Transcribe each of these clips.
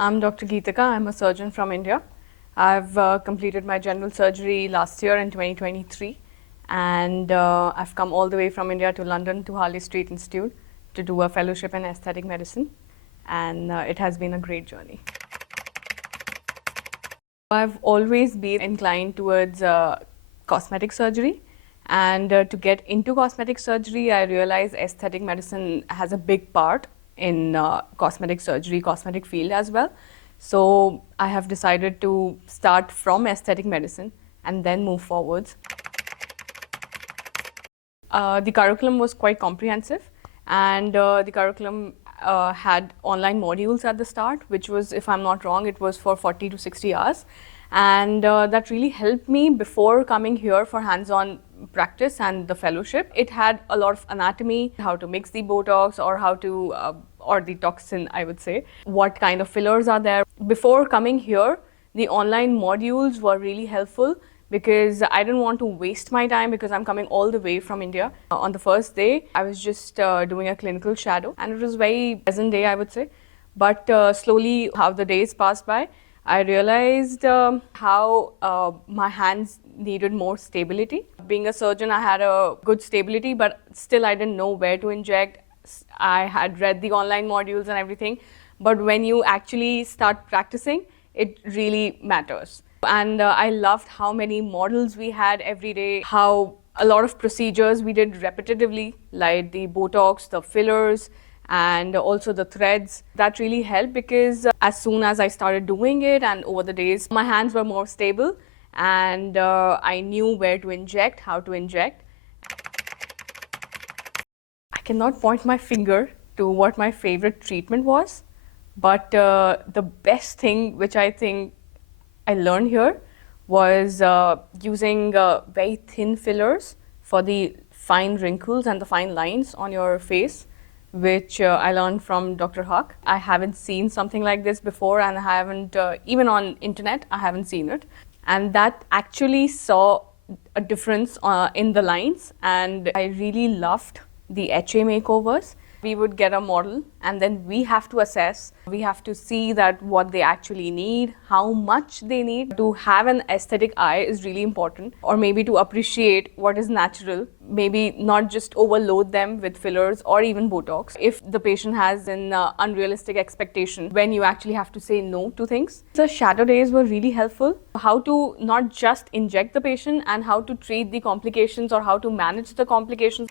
I'm Dr. Geetika. I'm a surgeon from India. I've completed my general surgery last year in 2023, and I've come all the way from India to London to Harley Street Institute to do a fellowship in aesthetic medicine, and it has been a great journey. I've always been inclined towards cosmetic surgery, and to get into cosmetic surgery, I realized aesthetic medicine has a big part in cosmetic surgery, cosmetic field as well. So I have decided to start from aesthetic medicine and then move forwards. The curriculum was quite comprehensive, and the curriculum had online modules at the start, which was, if I'm not wrong, it was for 40 to 60 hours. And that really helped me before coming here for hands-on practice and the fellowship. It had a lot of anatomy, how to mix the Botox or how to, or the toxin, I would say, what kind of fillers are there. Before coming here, the online modules were really helpful because I didn't want to waste my time because I'm coming all the way from India. On the first day, I was just doing a clinical shadow, and it was a very pleasant day, I would say. But slowly, how the days passed by, I realized how my hands needed more stability. Being a surgeon, I had a good stability, but still I didn't know where to inject. I had read the online modules and everything, but when you actually start practicing, it really matters. And I loved how many models we had every day, how a lot of procedures we did repetitively, like the Botox, the fillers, and also the threads. That really helped because as soon as I started doing it and over the days, my hands were more stable, and I knew where to inject, how to inject. I cannot point my finger to what my favorite treatment was, but the best thing which I think I learned here was using very thin fillers for the fine wrinkles and the fine lines on your face, which I learned from Dr. Huck. I haven't seen something like this before, and I haven't, even on internet, I haven't seen it. And that actually saw a difference in the lines, and I really loved the HA makeovers. We would get a model, and then we have to assess, we have to see that what they actually need, how much they need. To have an aesthetic eye is really important, or maybe to appreciate what is natural, maybe not just overload them with fillers or even Botox. If the patient has an unrealistic expectation, when you actually have to say no to things. The shadow days were really helpful. How to not just inject the patient and how to treat the complications or how to manage the complications.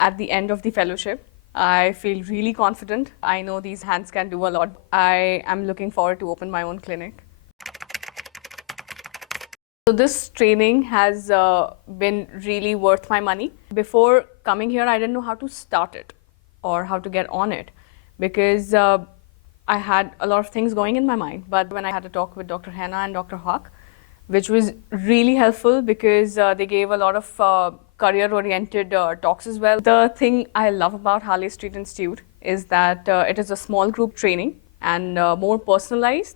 At the end of the fellowship, I feel really confident. I know these hands can do a lot. I am looking forward to open my own clinic. So this training has been really worth my money. Before coming here, I didn't know how to start it or how to get on it because I had a lot of things going in my mind. But when I had a talk with Dr. Henna and Dr. Hawk, which was really helpful because they gave a lot of career-oriented talks as well. The thing I love about Harley Street Institute is that it is a small group training and more personalized.